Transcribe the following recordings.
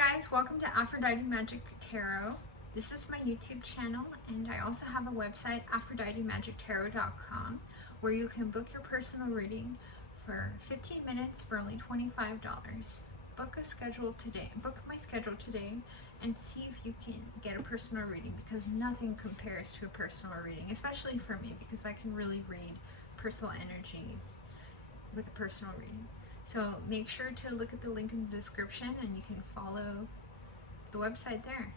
guys, welcome to Aphrodite Magic Tarot. This is my YouTube channel, and I also have a website, AphroditeMagicTarot.com, where you can book your personal reading for 15 minutes for only $25. Book my schedule today and see if you can get a personal reading, because nothing compares to a personal reading, especially for me, because I can really read personal energies with a personal reading. So make sure to look at the link in the description and you can follow the website there.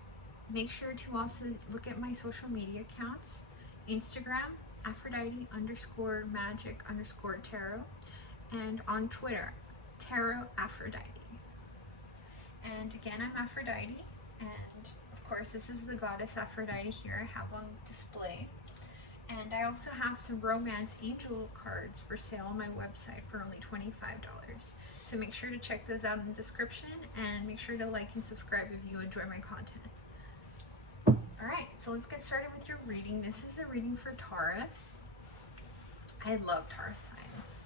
Make sure to also look at my social media accounts, Instagram, Aphrodite_magic_tarot, and on Twitter, Tarot Aphrodite. And again, I'm Aphrodite, and of course this is the goddess Aphrodite here I have on display. And I also have some romance angel cards for sale on my website for only $25. So make sure to check those out in the description, and make sure to like and subscribe if you enjoy my content. Alright, so let's get started with your reading. This is a reading for Taurus. I love Taurus signs.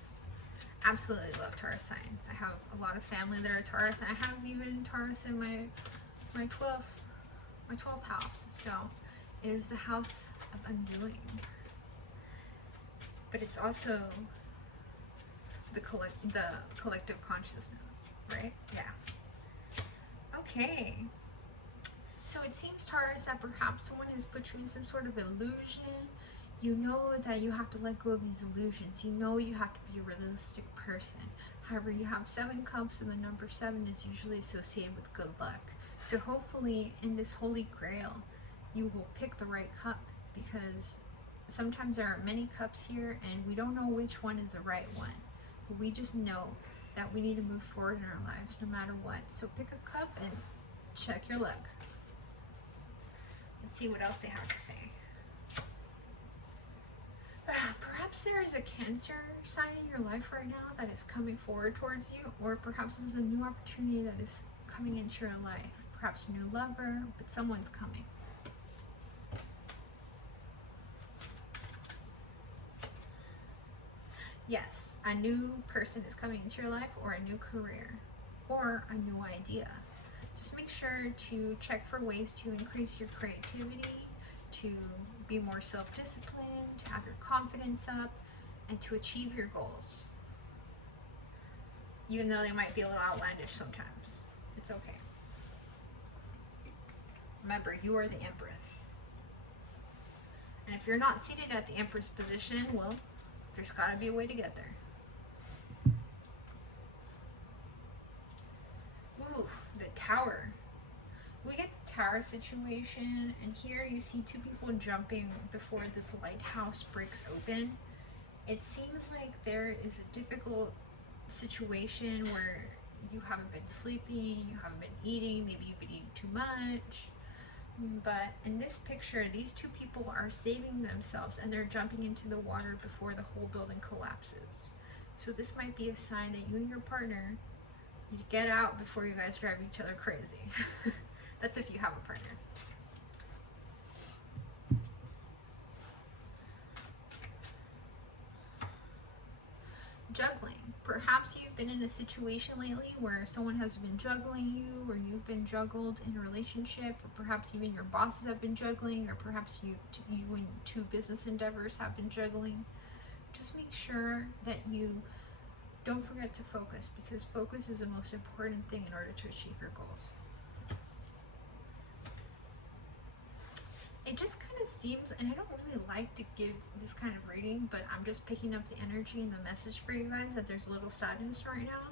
Absolutely love Taurus signs. I have a lot of family that are Taurus, and I have even Taurus in my 12th house. So it is the house of undoing, but it's also the collective consciousness, right? Yeah. Okay, so it seems, Taurus, that perhaps someone has put you in some sort of illusion. You know that you have to let go of these illusions. You know you have to be a realistic person. However, you have 7 cups, and the number 7 is usually associated with good luck. So hopefully in this holy grail you will pick the right cup, because sometimes there are many cups here and we don't know which one is the right one, but we just know that we need to move forward in our lives no matter what. So pick a cup and check your luck. Let's see what else they have to say. Perhaps there is a Cancer sign in your life right now that is coming forward towards you, or perhaps this is a new opportunity that is coming into your life. Perhaps a new lover, but someone's coming. Yes, a new person is coming into your life, or a new career, or a new idea. Just make sure to check for ways to increase your creativity, to be more self-disciplined, to have your confidence up, and to achieve your goals. Even though they might be a little outlandish sometimes. It's okay. Remember, you are the Empress. And if you're not seated at the Empress position, well, there's got to be a way to get there. Ooh, the Tower. We get the Tower situation, and here you see 2 people jumping before this lighthouse breaks open. It seems like there is a difficult situation where you haven't been sleeping, you haven't been eating, maybe you've been eating too much. But in this picture, these 2 people are saving themselves, and they're jumping into the water before the whole building collapses. So this might be a sign that you and your partner need to get out before you guys drive each other crazy. That's if you have a partner. Juggling. Perhaps you've been in a situation lately where someone has been juggling you, or you've been juggled in a relationship, or perhaps even your bosses have been juggling, or perhaps you and 2 business endeavors have been juggling. Just make sure that you don't forget to focus, because focus is the most important thing in order to achieve your goals. It just kind of seems, and I don't really like to give this kind of reading, but I'm just picking up the energy and the message for you guys, that there's a little sadness right now.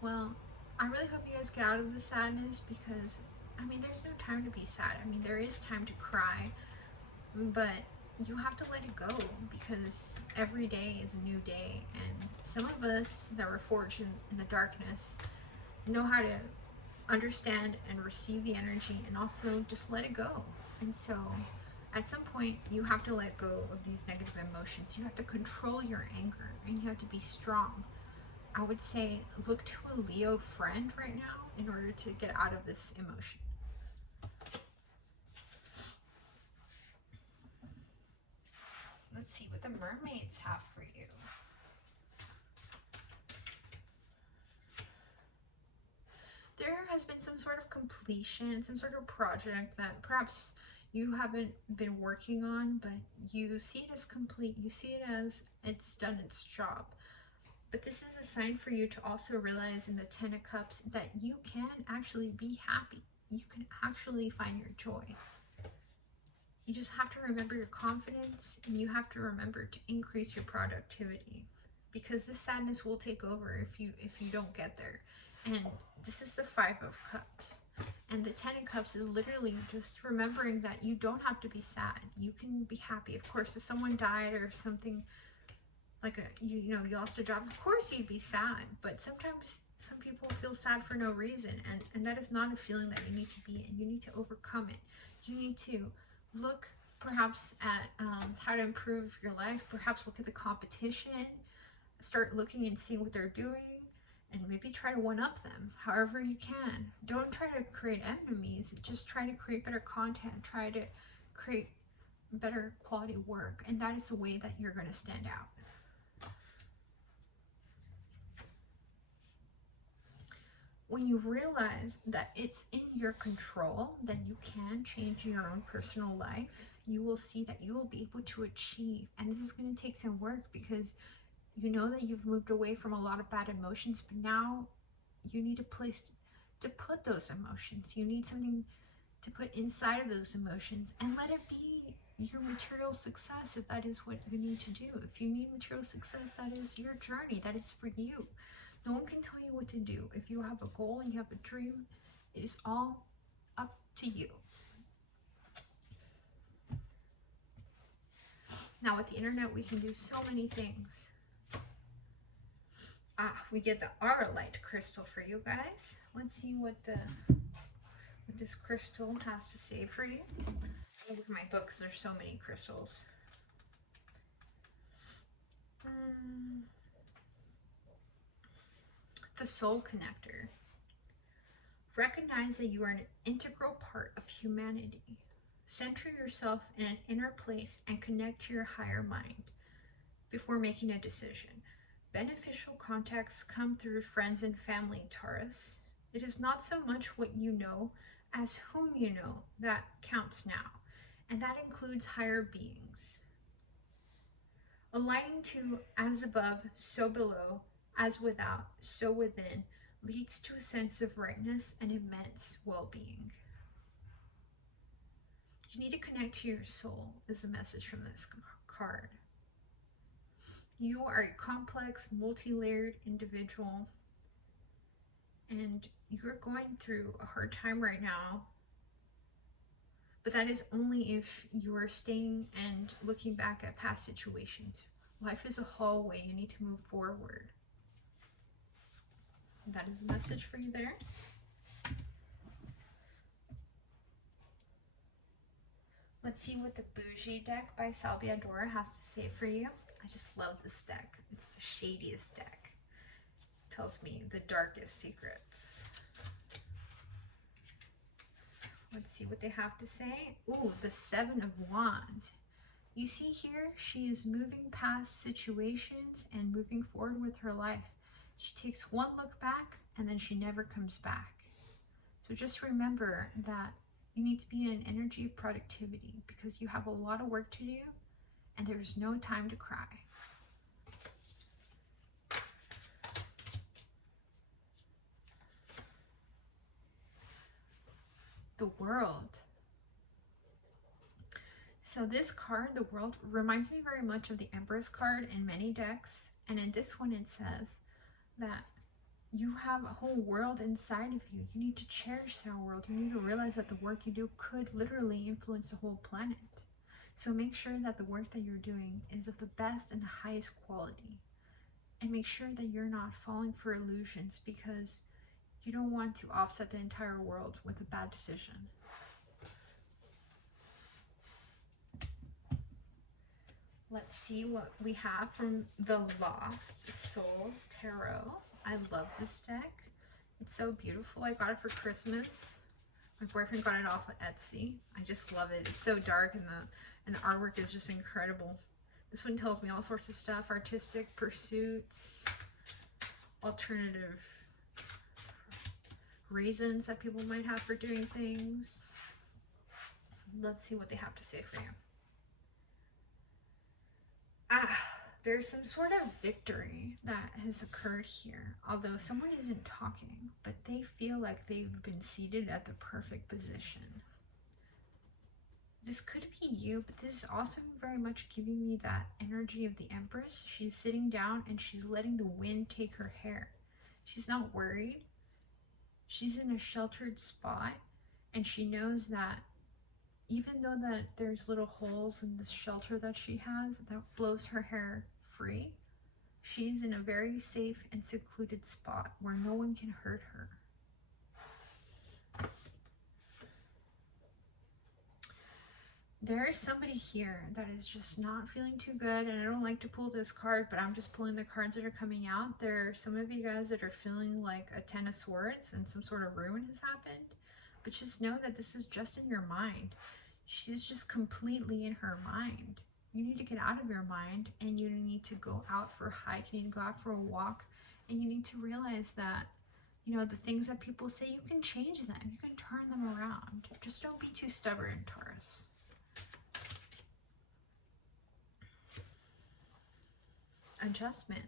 Well, I really hope you guys get out of the sadness, because, I mean, there's no time to be sad. I mean, there is time to cry, but you have to let it go, because every day is a new day, and some of us that were forged in the darkness know how to understand and receive the energy, and also just let it go. And so at some point you have to let go of these negative emotions. You have to control your anger, and you have to be strong. I would say look to a Leo friend right now in order to get out of this emotion. Let's see what the mermaids have for you. There has been some sort of completion, some sort of project that perhaps you haven't been working on, but you see it as complete. You see it as it's done its job. But this is a sign for you to also realize in the Ten of Cups that you can actually be happy. You can actually find your joy. You just have to remember your confidence, and you have to remember to increase your productivity, because this sadness will take over if you don't get there. And this is the Five of Cups. And the Ten of Cups is literally just remembering that you don't have to be sad. You can be happy. Of course, if someone died or something, like you lost a job, of course you'd be sad. But sometimes some people feel sad for no reason, and that is not a feeling that you need to be in. You need to overcome it. You need to look perhaps at how to improve your life. Perhaps look at the competition. Start looking and seeing what they're doing, and maybe try to one-up them however you can. Don't try to create enemies. Just try to create better content. Try to create better quality work, and that is the way that you're going to stand out. When you realize that it's in your control, that you can change your own personal life, you will see that you will be able to achieve. And this is going to take some work, because you know that you've moved away from a lot of bad emotions, but now you need a place to put those emotions. You need something to put inside of those emotions, and let it be your material success if that is what you need to do. If you need material success, that is your journey. That is for you. No one can tell you what to do. If you have a goal and you have a dream, it is all up to you. Now with the internet, we can do so many things. We get the Auralite crystal for you guys. Let's see what this crystal has to say for you. I look at my book because there's so many crystals. The Soul Connector. Recognize that you are an integral part of humanity. Center yourself in an inner place and connect to your higher mind before making a decision. Beneficial contacts come through friends and family, Taurus. It is not so much what you know as whom you know that counts now, and that includes higher beings. Aligning to as above, so below, as without, so within, leads to a sense of rightness and immense well-being. You need to connect to your soul, is the message from this card. You are a complex, multi-layered individual, and you're going through a hard time right now, but that is only if you are staying and looking back at past situations. Life is a hallway. You need to move forward. That is a message for you there. Let's see what the Boujie deck by Biadora has to say for you. I just love this deck. It's the shadiest deck. It tells me the darkest secrets. Let's see what they have to say. Ooh, the Seven of Wands. You see here, she is moving past situations and moving forward with her life. She takes one look back and then she never comes back. So just remember that you need to be in an energy of productivity, because you have a lot of work to do and there's no time to cry. The World. So this card, the World, reminds me very much of the Empress card in many decks. And in this one it says that you have a whole world inside of you. You need to cherish that world. You need to realize that the work you do could literally influence the whole planet. So make sure that the work that you're doing is of the best and the highest quality. And make sure that you're not falling for illusions, because you don't want to offset the entire world with a bad decision. Let's see what we have from the Lost Souls Tarot. I love this deck. It's so beautiful. I got it for Christmas. My boyfriend got it off of Etsy. I just love it. It's so dark, and the artwork is just incredible. This one tells me all sorts of stuff: artistic pursuits, alternative reasons that people might have for doing things. Let's see what they have to say for you. There's some sort of victory that has occurred here, although someone isn't talking, but they feel like they've been seated at the perfect position. This could be you, but this is also very much giving me that energy of the Empress. She's sitting down and she's letting the wind take her hair. She's not worried. She's in a sheltered spot, and she knows that even though that there's little holes in this shelter that she has that blows her hair free, she's in a very safe and secluded spot where no one can hurt her. There is somebody here that is just not feeling too good, and I don't like to pull this card, but I'm just pulling the cards that are coming out. There are some of you guys that are feeling like a 10 of Swords and some sort of ruin has happened, but just know that this is just in your mind. She's just completely in her mind. You need to get out of your mind, and you need to go out for a hike, you need to go out for a walk, and you need to realize that, you know, the things that people say, you can change them, you can turn them around. Just don't be too stubborn, Taurus. Adjustment.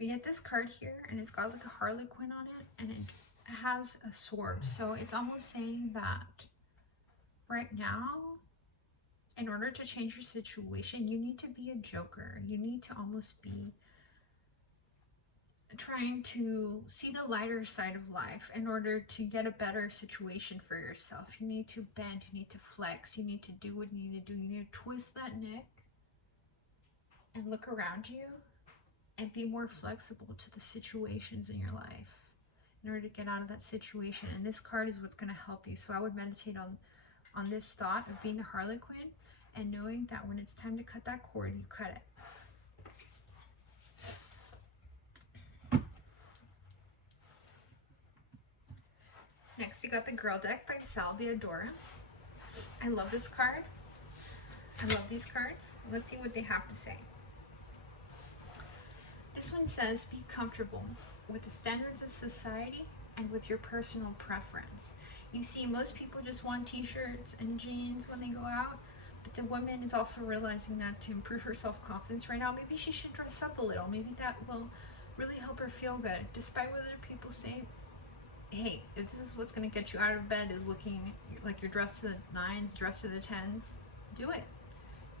We get this card here, and it's got like a harlequin on it, and it has a sword. So it's almost saying that right now, in order to change your situation, you need to be a joker. You need to almost be trying to see the lighter side of life in order to get a better situation for yourself. You need to bend, you need to flex, you need to do what you need to do. You need to twist that neck and look around you and be more flexible to the situations in your life in order to get out of that situation. And this card is what's going to help you. So I would meditate on this thought of being the harlequin and knowing that when it's time to cut that cord, you cut it. Next, you got the Girl deck by Biadora. I love this card. I love these cards. Let's see what they have to say. This one says, be comfortable with the standards of society and with your personal preference. You see, most people just want t-shirts and jeans when they go out, but the woman is also realizing that to improve her self-confidence right now, maybe she should dress up a little. Maybe that will really help her feel good. Despite what other people say, hey, if this is what's going to get you out of bed, is looking like you're dressed to the 9s, dressed to the 10s, do it.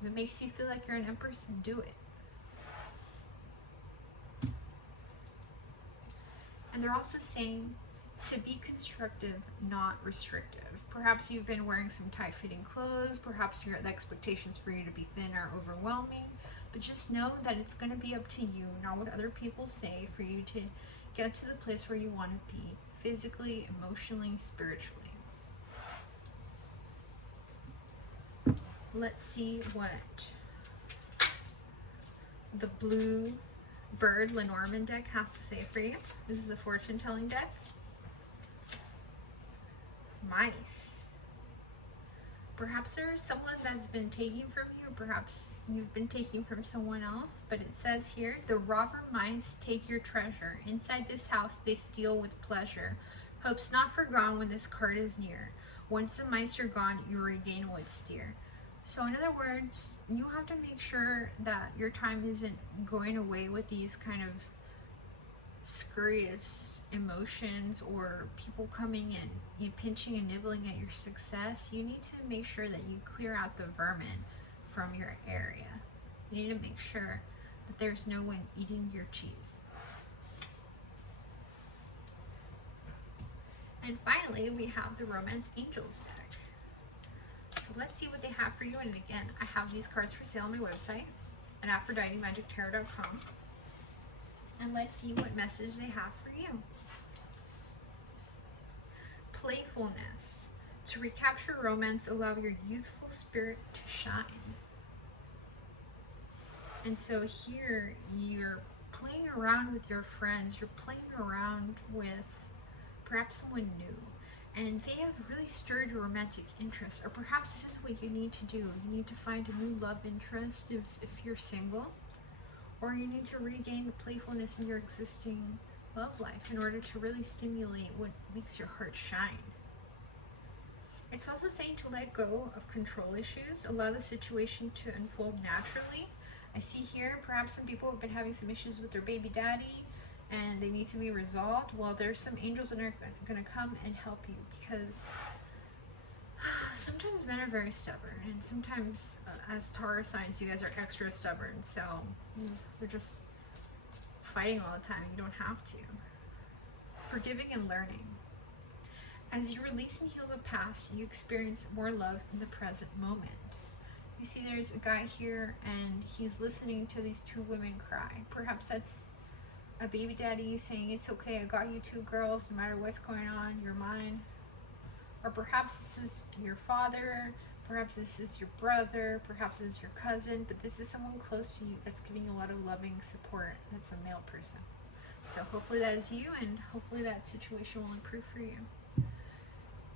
If it makes you feel like you're an empress, do it. And they're also saying to be constructive, not restrictive. Perhaps you've been wearing some tight-fitting clothes, perhaps the expectations for you to be thin are overwhelming, but just know that it's going to be up to you, not what other people say, for you to get to the place where you want to be, physically, emotionally, spiritually. Let's see what the Bluebird Lenormand deck has to say for you. This is a fortune-telling deck. Mice. Perhaps there is someone that's been taking from you, perhaps you've been taking from someone else, but it says here, the robber mice take your treasure. Inside this house they steal with pleasure. Hope's not forgone when this card is near. Once the mice are gone, you regain what's dear. So in other words, you have to make sure that your time isn't going away with these kind of scurrious emotions or people coming and pinching and nibbling at your success. You need to make sure that you clear out the vermin from your area. You need to make sure that there's no one eating your cheese. And finally, we have the Romance Angels deck. So let's see what they have for you. And again, I have these cards for sale on my website at AphroditeMagicTarot.com. And let's see what message they have for you. Playfulness. To recapture romance, allow your youthful spirit to shine. And so here, you're playing around with your friends. You're playing around with perhaps someone new. And they have really stirred your romantic interest. Or perhaps this is what you need to do. You need to find a new love interest if you're single. Or you need to regain the playfulness in your existing love life in order to really stimulate what makes your heart shine. It's also saying to let go of control issues, allow the situation to unfold naturally. I see here perhaps some people have been having some issues with their baby daddy and they need to be resolved. Well, there's some angels that are going to come and help you, because sometimes men are very stubborn, and sometimes as Taurus signs, you guys are extra stubborn, so they're just fighting all the time. You don't have to. Forgiving and learning. As you release and heal the past, you experience more love in the present moment. You see there's a guy here and he's listening to these two women cry. Perhaps that's a baby daddy saying, it's okay, I got you two girls, no matter what's going on, you're mine. Or perhaps this is your father, perhaps this is your brother, perhaps this is your cousin, but this is someone close to you that's giving you a lot of loving support. That's a male person. So hopefully that is you, and hopefully that situation will improve for you.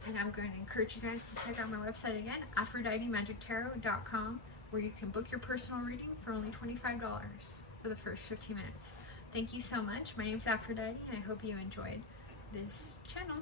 And I'm going to encourage you guys to check out my website again, AphroditeMagicTarot.com, where you can book your personal reading for only $25 for the first 15 minutes. Thank you so much. My name is Aphrodite, and I hope you enjoyed this channel.